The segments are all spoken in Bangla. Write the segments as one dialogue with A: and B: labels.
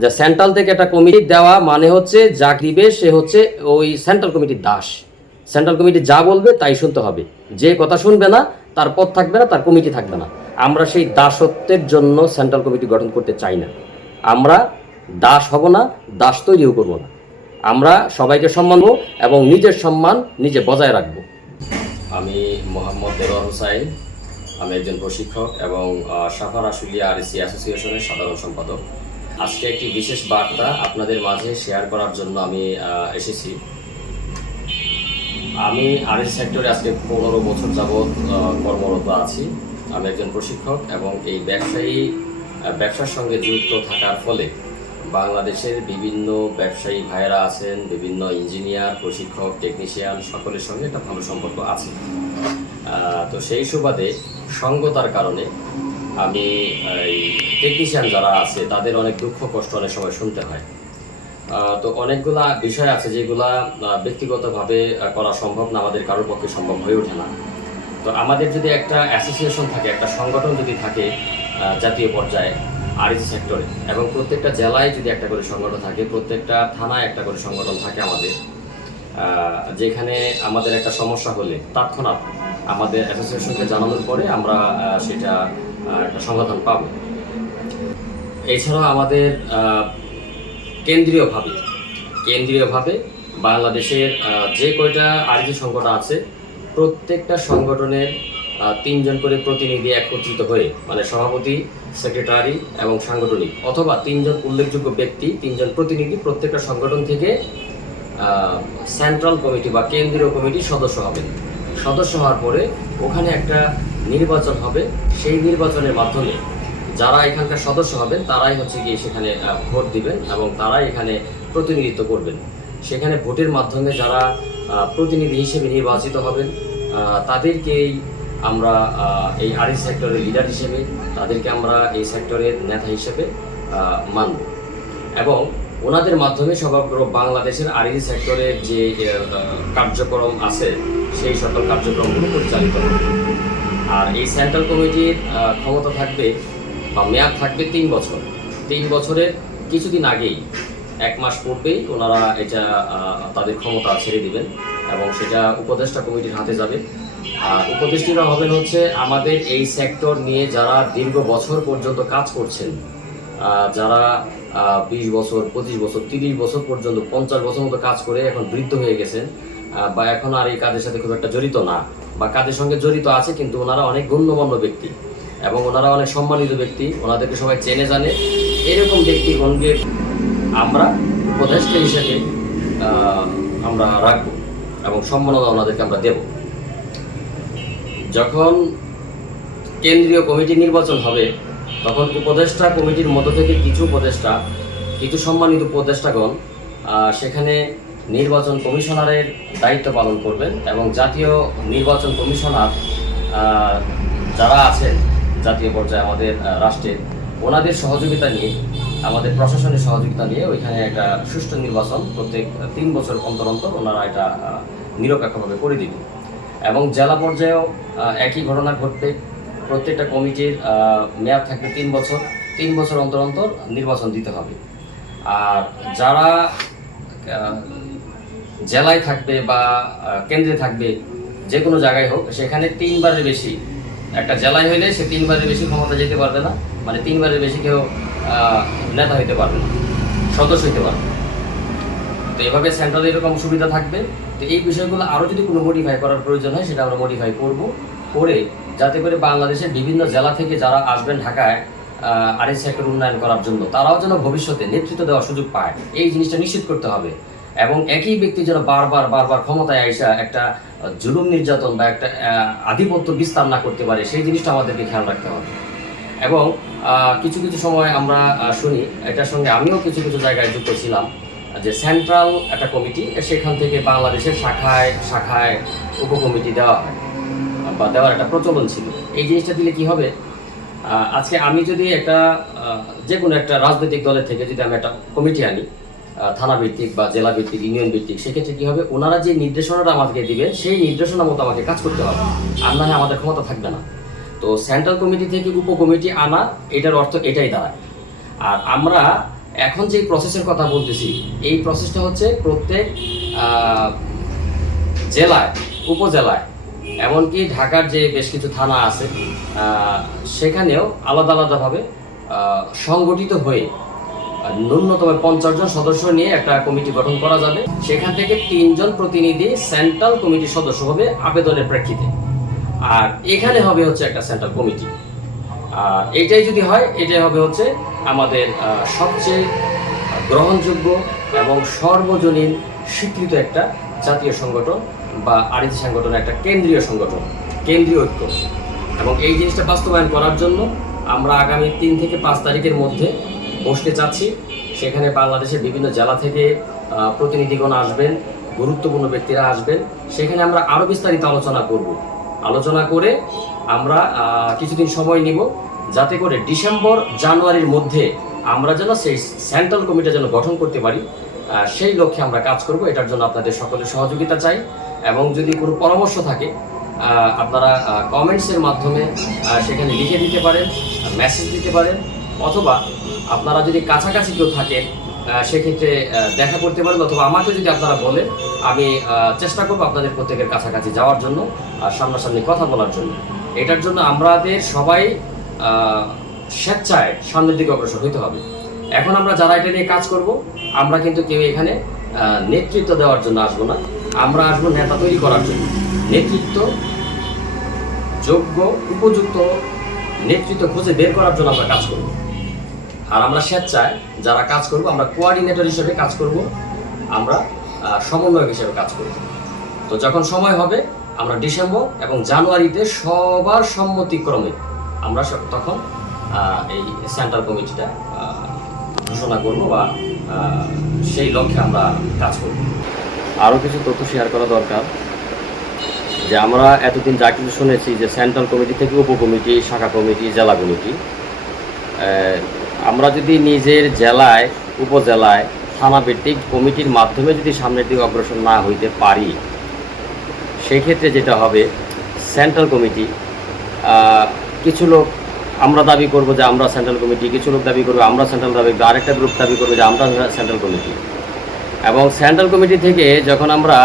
A: যে সেন্ট্রাল থেকে একটা কমিটি দেওয়া মানে হচ্ছে যা দিবে সে হচ্ছে ওই সেন্ট্রাল কমিটির দাস। সেন্ট্রাল কমিটি যা বলবে তাই শুনতে হবে। যে কথা শুনবে না, তার পদ থাকবে না, তার কমিটি থাকবে না। আমরা সেই দাসত্বের জন্য সেন্ট্রাল কমিটি গঠন করতে চাই না। আমরা দাস হব না, দাস তৈরিও করব না। আমরা সবাইকে সম্মান এবং নিজের সম্মান নিজে বজায় রাখব। আমি মোহাম্মদ দেওয়ার হোসাইন, আমি একজন প্রশিক্ষক এবং সাফার আশুলিয়া আরএসি অ্যাসোসিয়েশনের সাধারণ সম্পাদক। আজকে একটি বিশেষ বার্তা আপনাদের মাঝে শেয়ার করার জন্য আমি এসেছি। আমি আরএস সেক্টরে আজকে পনেরো বছর যাবৎ কর্মরত আছি। আমি একজন প্রশিক্ষক এবং এই ব্যবসায়ী ব্যবসার সঙ্গে যুক্ত থাকার ফলে বাংলাদেশের বিভিন্ন ব্যবসায়ী ভাইয়েরা আছেন, বিভিন্ন ইঞ্জিনিয়ার, প্রশিক্ষক টেকনিশিয়ান সকলের সঙ্গে একটা ভালো সম্পর্ক আছে। তো সেই সুবাদে সঙ্গতার কারণে আমি, এই টেকনিশিয়ান যারা আছে, তাদের অনেক দুঃখ কষ্ট অনেক সময় শুনতে হয়। তো অনেকগুলা বিষয় আছে যেগুলা ব্যক্তিগতভাবে করা সম্ভব না, আমাদের কারোর পক্ষে সম্ভব হয়ে ওঠে না। তো আমাদের যদি একটা অ্যাসোসিয়েশন থাকে, একটা সংগঠন যদি থাকে জাতীয় পর্যায়ে আরএস সেক্টরে এবং প্রত্যেকটা জেলায় যদি একটা করে সংগঠন থাকে, প্রত্যেকটা থানায় একটা করে সংগঠন থাকে আমাদের যেখানে আমাদের একটা সমস্যা হলে, তৎক্ষণাৎ আমাদের অ্যাসোসিয়েশনকে জানানোর পরে আমরা সেটা একটা সমাধান পাবো। এছাড়া আমাদের কেন্দ্রীয়ভাবে কেন্দ্রীয়ভাবে বাংলাদেশের যে কয়টা আরজি সংগঠন আছে, প্রত্যেকটা সংগঠনের তিনজন করে প্রতিনিধি একত্রিত হয়ে মানে সভাপতি, সেক্রেটারি এবং সাংগঠনিক, অথবা তিনজন উল্লেখযোগ্য ব্যক্তি, তিনজন প্রতিনিধি প্রত্যেকটা সংগঠন থেকে সেন্ট্রাল কমিটি বা কেন্দ্রীয় কমিটির সদস্য হবেন। সদস্য হওয়ার পরে ওখানে একটা নির্বাচন হবে, সেই নির্বাচনের মাধ্যমে যারা এখানকার সদস্য হবেন, তারাই হচ্ছে গিয়ে সেখানে ভোট দিবেন এবং তারাই এখানে প্রতিনিধিত্ব করবেন। সেখানে ভোটের মাধ্যমে যারা প্রতিনিধি হিসেবে নির্বাচিত হবেন তাদেরকেই আমরা এই আরএস সেক্টরের লিডার হিসেবে, তাদেরকে আমরা এই সেক্টরের নেতা হিসেবে মানব। এবং ওনাদের মাধ্যমে সমগ্র বাংলাদেশের আরএস সেক্টরের যে কার্যক্রম আছে, সেই সকল কার্যক্রমগুলো পরিচালিত হবে। আর এই সেন্ট্রাল কমিটির ক্ষমতা থাকবে বা মেয়াদ থাকবে তিন বছর। তিন বছরের কিছুদিন আগেই, এক মাস পূর্বেই ওনারা এটা তাদের ক্ষমতা ছেড়ে দিবেন এবং সেটা উপদেষ্টা কমিটির হাতে যাবে। আর উপদেষ্টিরা হবেন হচ্ছে আমাদের এই সেক্টর নিয়ে যারা দীর্ঘ বছর পর্যন্ত কাজ করছেন যারা বিশ বছর, পঁচিশ বছর, তিরিশ বছর পর্যন্ত, পঞ্চাশ বছর মতো কাজ করে এখন বৃদ্ধ হয়ে গেছেন বা এখন আর এই কাজের সাথে খুব একটা জড়িত না। বা কাজের সঙ্গে জড়িত আছে, কিন্তু ওনারা অনেক গণ্যমান্য ব্যক্তি এবং ওনারা অনেক সম্মানিত ব্যক্তি। ওনাদেরকে সবাই চেনে জানে। এরকম ব্যক্তি ব্যক্তিগণকে আমরা উপদেষ্টা হিসেবে আমরা রাখব এবং সম্মাননা ওনাদেরকে আমরা দেব। যখন কেন্দ্রীয় কমিটি নির্বাচন হবে, তখন উপদেষ্টা কমিটির মধ্য থেকে কিছু উপদেষ্টা, কিছু সম্মানিত উপদেষ্টাগণ সেখানে নির্বাচন কমিশনারের দায়িত্ব পালন করবেন এবং জাতীয় নির্বাচন কমিশনার যারা আছেন জাতীয় পর্যায়ে আমাদের রাষ্ট্রের ওনাদের সহযোগিতা নিয়ে, আমাদের প্রশাসনের সহযোগিতা নিয়ে ওইখানে একটা সুষ্ঠু নির্বাচন প্রত্যেক তিন বছর অন্তর অন্তর ওনারা এটা নিরপেক্ষভাবে করে দিবেন। এবং জেলা পর্যায়েও একই ঘটনা ঘটবে। প্রত্যেকটা কমিটির মেয়াদ থাকবে তিন বছর। তিন বছর অন্তর অন্তর নির্বাচন দিতে হবে। আর যারা জেলায় থাকবে বা কেন্দ্রে থাকবে, যে কোনো জায়গায় হোক, সেখানে তিনবারের বেশি, একটা জেলায় হইলে সে তিনবারের বেশি ক্ষমতা যেতে পারবে না মানে তিনবারের বেশি কেউ নেতা হইতে পারবে না, সদস্য হইতে পারবে তো এভাবে সেন্ট্রালে এরকম সুবিধা থাকবে। তো এই বিষয়গুলো আরও যদি কোনো মডিফাই করার প্রয়োজন হয়, সেটা আমরা মডিফাই করব। করে যাতে করে বাংলাদেশের বিভিন্ন জেলা থেকে যারা আসবেন ঢাকায় আর এই সেক্টর উন্নয়ন করার জন্য, তারাও যেন ভবিষ্যতে নেতৃত্ব দেওয়ার সুযোগ পায়। এই জিনিসটা নিশ্চিত করতে হবে। এবং একই ব্যক্তি যেন বারবার বারবার ক্ষমতায় আইসা একটা জুলুম নির্যাতন বা একটা আধিপত্য বিস্তার না করতে পারে, সেই জিনিসটা আমাদেরকে খেয়াল রাখতে হবে। এবং কিছু কিছু সময় আমরা শুনি, এটার সঙ্গে আমিও কিছু কিছু জায়গায় যুক্ত ছিলাম, যে সেন্ট্রাল একটা কমিটি, সেখান থেকে বাংলাদেশের শাখায় শাখায় উপকমিটি দেওয়া হয়, বা দেওয়ার একটা প্রচলন ছিল। এই জিনিসটা দিলে কি হবে? আজকে আমি যদি একটা যে কোনো একটা রাজনৈতিক দলের থেকে যদি আমি একটা কমিটি আনি থানা ভিত্তিক বা জেলা ভিত্তিক ইউনিয়ন ভিত্তিক সেক্ষেত্রে কি হবে? ওনারা যে নির্দেশনাটা আমাকে দিবেন সেই নির্দেশনা মতো আমাকে কাজ করতে হবে। আর না আমাদের ক্ষমতা থাকবে না। তো সেন্ট্রাল কমিটি থেকে উপকমিটি আনা, এটার অর্থ এটাই দাঁড়ায়। আর আমরা এখন যে প্রসেসের কথা বলতেছি, এই প্রসেসটা হচ্ছে প্রত্যেক জেলায়, উপজেলায়, এমনকি ঢাকার যে বেশ কিছু থানা আছে সেখানেও আলাদা আলাদাভাবে সংগঠিত হয়ে ন্যূনতম পঞ্চাশ জন সদস্য নিয়ে একটা কমিটি গঠন করা যাবে। সেখান থেকে তিনজন প্রতিনিধি সেন্ট্রাল কমিটির সদস্য হবে আবেদনের প্রেক্ষিতে। আর এখানে হবে হচ্ছে একটা সেন্ট্রাল কমিটি। আর এটাই যদি হয়, এটাই হবে হচ্ছে আমাদের সবচেয়ে গ্রহণযোগ্য এবং সর্বজনীন স্বীকৃত একটা জাতীয় সংগঠন বা আরিজি সংগঠন, একটা কেন্দ্রীয় সংগঠন, কেন্দ্রীয় ঐক্য। এবং এই জিনিসটা বাস্তবায়ন করার জন্য আমরা আগামী তিন থেকে পাঁচ তারিখের মধ্যে বসতে চাচ্ছি। সেখানে বাংলাদেশের বিভিন্ন জেলা থেকে প্রতিনিধিগণ আসবেন, গুরুত্বপূর্ণ ব্যক্তিরা আসবেন। সেখানে আমরা আরও বিস্তারিত আলোচনা করব। আলোচনা করে আমরা কিছুদিন সময় নিব যাতে করে ডিসেম্বর, জানুয়ারির মধ্যে আমরা যেন সেই সেন্ট্রাল কমিটি যেন গঠন করতে পারি। সেই লক্ষ্যে আমরা কাজ করব। এটার জন্য আপনাদের সকলের সহযোগিতা চাই এবং যদি কোনো পরামর্শ থাকে আপনারা কমেন্টসের মাধ্যমে সেখানে লিখে দিতে পারেন মেসেজ দিতে পারেন অথবা আপনারা যদি কাছাকাছি কেউ থাকেন সেক্ষেত্রে দেখা করতে পারেন অথবা আমাকে যদি আপনারা বলেন, আমি চেষ্টা করব আপনাদের প্রত্যেকের কাছাকাছি যাওয়ার জন্য আর সামনাসামনি কথা বলার জন্য। এটার জন্য আমাদের সবাই স্বেচ্ছায় সামনের দিকে অগ্রসর হইতে হবে। এখন আমরা যারা এটা নিয়ে কাজ করব, আমরা কিন্তু কেউ এখানে নেতৃত্ব দেওয়ার জন্য আসব না। আমরা আসব নেতা তৈরি করার জন্য। নেতৃত্ব, যোগ্য, উপযুক্ত নেতৃত্ব খুঁজে বের করার জন্য আমরা কাজ করব। আর আমরা স্বেচ্ছায় যারা কাজ করব, আমরা কোঅর্ডিনেটর হিসেবে কাজ করব, আমরা সমন্বয়ক হিসেবে কাজ করব। তো যখন সময় হবে, আমরা ডিসেম্বর এবং জানুয়ারিতে সবার সম্মতিক্রমে আমরা তখন এই সেন্ট্রাল কমিটিটা ঘোষণা করব বা সেই লক্ষ্যে আমরা কাজ করব। আরও কিছু তথ্য শেয়ার করা দরকার, যে আমরা এতদিন যা কিছু শুনেছি যে সেন্ট্রাল কমিটি থেকে উপকমিটি শাখা কমিটি জেলা কমিটি আমরা যদি নিজের জেলায় উপজেলায় থানা ভিত্তিক কমিটির মাধ্যমে যদি সামনের দিকে অগ্রসর না হইতে পারি সেক্ষেত্রে যেটা হবে সেন্ট্রাল কমিটি কিছু লোক আমরা দাবি করব যে আমরা সেন্ট্রাল কমিটি কিছু লোক দাবি করবে আমরা সেন্ট্রাল দাবি করব, আরেকটা গ্রুপ দাবি করবে যে আমরা সেন্ট্রাল কমিটি। এবং সেন্ট্রাল কমিটি থেকে যখন আমরা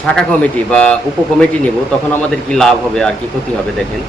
A: শাখা কমিটি বা উপকমিটি নিব তখন আমাদের কি লাভ হবে আর কি ক্ষতি হবে দেখেন।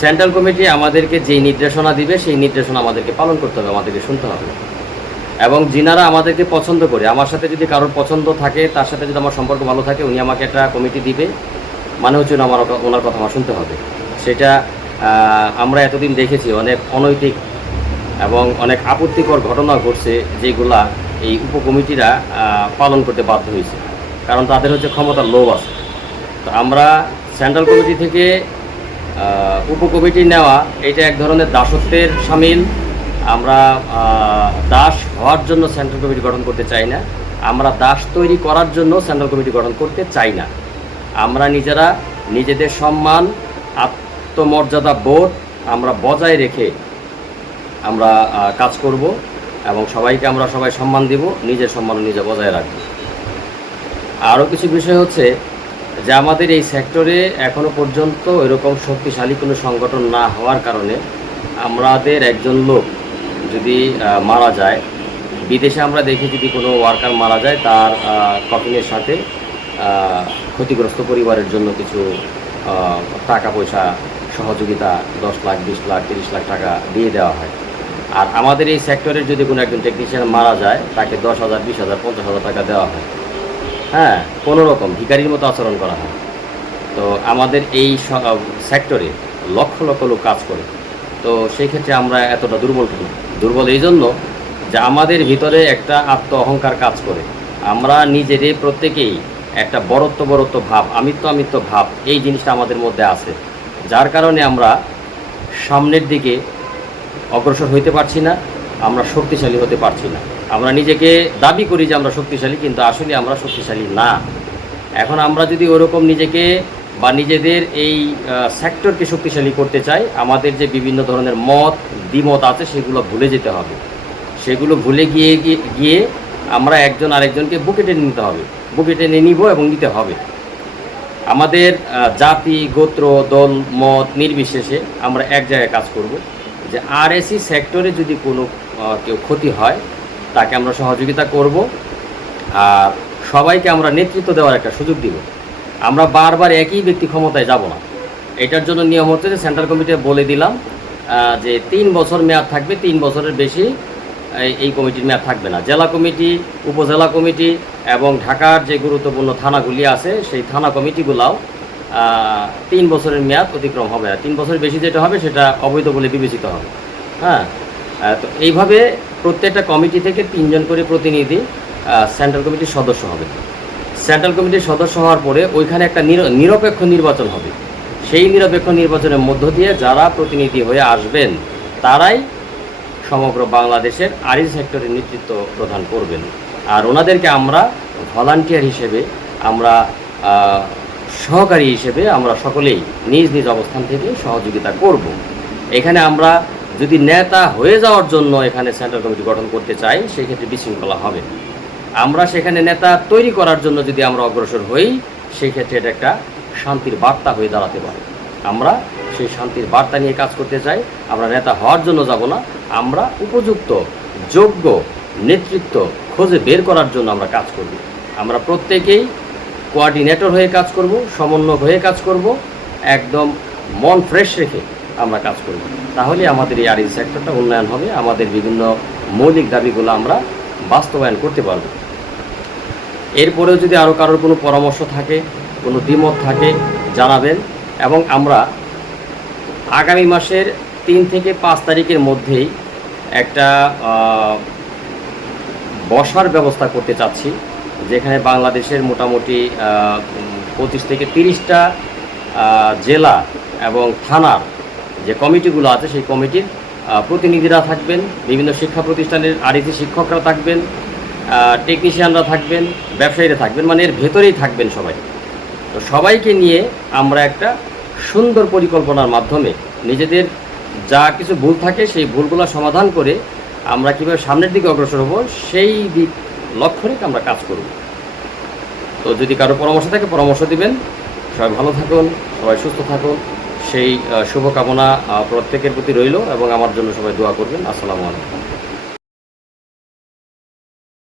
A: সেন্ট্রাল কমিটি আমাদেরকে যেই নির্দেশনা দিবে, সেই নির্দেশনা আমাদেরকে পালন করতে হবে, আমাদেরকে শুনতে হবে। এবং যিনারা আমাদেরকে পছন্দ করে, আমার সাথে যদি কারোর পছন্দ থাকে, তার সাথে যদি আমার সম্পর্ক ভালো থাকে, উনি আমাকে একটা কমিটি দিবে। মানে হচ্ছে আমার ওনার কথা আমার শুনতে হবে। সেটা আমরা এতদিন দেখেছি, অনেক অনৈতিক এবং অনেক আপত্তিকর ঘটনা ঘটছে, যেগুলা এই উপকমিটিরা পালন করতে বাধ্য হয়েছে। কারণ তাদের হচ্ছে ক্ষমতার লোভ আছে। তো আমরা সেন্ট্রাল কমিটি থেকে উপকমিটি নেওয়া, এটা এক ধরনের দাসত্বের সামিল। আমরা দাস হওয়ার জন্য সেন্ট্রাল কমিটি গঠন করতে চাই না। আমরা দাস তৈরি করার জন্য সেন্ট্রাল কমিটি গঠন করতে চাই না। আমরা নিজেরা নিজেদের সম্মান, আত্মমর্যাদা বোধ আমরা বজায় রেখে আমরা কাজ করব এবং সবাইকে আমরা সবাই সম্মান দিব, নিজের সম্মান নিজে বজায় রাখব। আরও কিছু বিষয় হচ্ছে যে আমাদের এই সেক্টরে এখনও পর্যন্ত এরকম শক্তিশালী কোনো সংগঠন না হওয়ার কারণে আমাদের একজন লোক যদি মারা যায়, বিদেশে আমরা দেখি যদি কোনো ওয়ার্কার মারা যায়, তার কফিনের সাথে ক্ষতিগ্রস্ত পরিবারের জন্য কিছু টাকা পয়সা সহযোগিতা, দশ লাখ, বিশ লাখ, তিরিশ লাখ টাকা দিয়ে দেওয়া হয়। আর আমাদের এই সেক্টরের যদি কোনো একজন টেকনিশিয়ান মারা যায়, তাকে দশ হাজার, বিশ হাজার, পঞ্চাশ হাজার টাকা দেওয়া হয়। হ্যাঁ কোনো রকম ভিখারির মতো আচরণ করা হয়। তো আমাদের এই সেক্টরে লক্ষ লক্ষ লোক কাজ করে। তো সেই ক্ষেত্রে আমরা এতটা দুর্বল দুর্বল এই জন্য যে আমাদের ভিতরে একটা আত্ম অহংকার কাজ করে। আমরা নিজেদের প্রত্যেকেই একটা বরত্ব বরত্ব ভাব, আমিত্ব আমিত্ব ভাব এই জিনিসটা আমাদের মধ্যে আছে। যার কারণে আমরা সামনের দিকে অগ্রসর হইতে পারছি না, আমরা শক্তিশালী হতে পারছি না। আমরা নিজেকে দাবি করি যে আমরা শক্তিশালী, কিন্তু আসলে আমরা শক্তিশালী না। এখন আমরা যদি ওরকম নিজেকে বা নিজেদের এই সেক্টরকে শক্তিশালী করতে চাই, আমাদের যে বিভিন্ন ধরনের মত, দ্বিমত আছে, সেগুলো ভুলে যেতে হবে। সেগুলো ভুলে গিয়ে, গিয়ে- আমরা একজন আরেকজনকে বুকে টেনে নিতে হবে। বুকে টেনে নিব এবং নিতে হবে। আমাদের জাতি, গোত্র, দল, মত নির্বিশেষে আমরা এক জায়গায় কাজ করব যে আরএসি সেক্টরে যদি কোনো কেউ ক্ষতি হয় তাকে আমরা সহযোগিতা করব আর সবাইকে আমরা নেতৃত্ব দেওয়ার একটা সুযোগ দিব। আমরা বারবার একই ব্যক্তি ক্ষমতায় যাব না। এটার জন্য নিয়ম হচ্ছে যে সেন্ট্রাল কমিটি বলে দিলাম যে তিন বছর মেয়াদ থাকবে, তিন বছরের বেশি এই- কমিটির মেয়াদ থাকবে না। জেলা কমিটি, উপজেলা কমিটি এবং ঢাকার যে গুরুত্বপূর্ণ থানাগুলি আছে, সেই থানা কমিটিগুলাও তিন বছরের মেয়াদ অতিক্রম হবে না। তিন বছরের বেশি যেটা হবে, সেটা অবৈধ বলে বিবেচিত হবে। হ্যাঁ? তো এইভাবে প্রত্যেকটা কমিটি থেকে তিনজন করে প্রতিনিধি সেন্ট্রাল কমিটির সদস্য হবে। সেন্ট্রাল কমিটির সদস্য হওয়ার পরে ওইখানে একটা নির- নিরপেক্ষ নির্বাচন হবে। সেই নিরপেক্ষ নির্বাচনের মধ্য দিয়ে যারা প্রতিনিধি হয়ে আসবেন, তারাই সমগ্র বাংলাদেশের আরি সেক্টরের নেতৃত্ব প্রদান করবেন। আর ওনাদেরকে আমরা ভলান্টিয়ার হিসেবে, আমরা সহকারী হিসেবে আমরা সকলেই নিজ নিজ অবস্থান থেকে সহযোগিতা করব। এখানে আমরা যদি নেতা হয়ে যাওয়ার জন্য এখানে সেন্ট্রাল কমিটি গঠন করতে চাই সেক্ষেত্রে বিশৃঙ্খলা হবে। আমরা সেখানে নেতা তৈরি করার জন্য যদি আমরা অগ্রসর হই সেই ক্ষেত্রে এটা একটা শান্তির বার্তা হয়ে দাঁড়াতে পারে। আমরা সেই শান্তির বার্তা নিয়ে কাজ করতে চাই, আমরা নেতা হওয়ার জন্য যাব না, আমরা উপযুক্ত, যোগ্য, নেতৃত্ব খোঁজে বের করার জন্য আমরা কাজ করব। আমরা প্রত্যেকেই কোয়ার্ডিনেটর হয়ে কাজ করব সমন্বয় হয়ে কাজ করব, একদম মন ফ্রেশ রেখে আমরা কাজ করব। তাহলে আমাদের এই আরই সেক্টরটা উন্নয়ন হবে, আমাদের বিভিন্ন মৌলিক দাবিগুলো আমরা বাস্তবায়ন করতে পারব। এরপরেও যদি আরও কারোর কোনো পরামর্শ থাকে, কোনো দ্বিমত থাকে, জানাবেন এবং আমরা আগামী মাসের তিন থেকে পাঁচ তারিখের মধ্যেই একটা বসার ব্যবস্থা করতে চাচ্ছি, যেখানে বাংলাদেশের মোটামুটি পঁচিশ থেকে তিরিশটা জেলা এবং থানার যে কমিটিগুলো আছে, সেই কমিটির প্রতিনিধিরা থাকবেন, বিভিন্ন শিক্ষা প্রতিষ্ঠানের আরিতি শিক্ষকরা থাকবেন টেকনিশিয়ানরা থাকবেন, ব্যবসায়ীরা থাকবেন মানে এর ভেতরেই থাকবেন সবাই। তো সবাইকে নিয়ে আমরা একটা সুন্দর পরিকল্পনার মাধ্যমে নিজেদের যা কিছু ভুল থাকে, সেই ভুলগুলো সমাধান করে আমরা কীভাবে সামনের দিকে অগ্রসর হব, সেই দিক লক্ষ্য রেখে আমরা কাজ করব। তো যদি কারও পরামর্শ থাকে, পরামর্শ দিবেন। সবাই ভালো থাকুন, সবাই সুস্থ থাকুন। সেই শুভকামনা প্রত্যেকের প্রতি রইল এবং আমার জন্য সবাই দোয়া করবেন। আসসালামু আলাইকুম।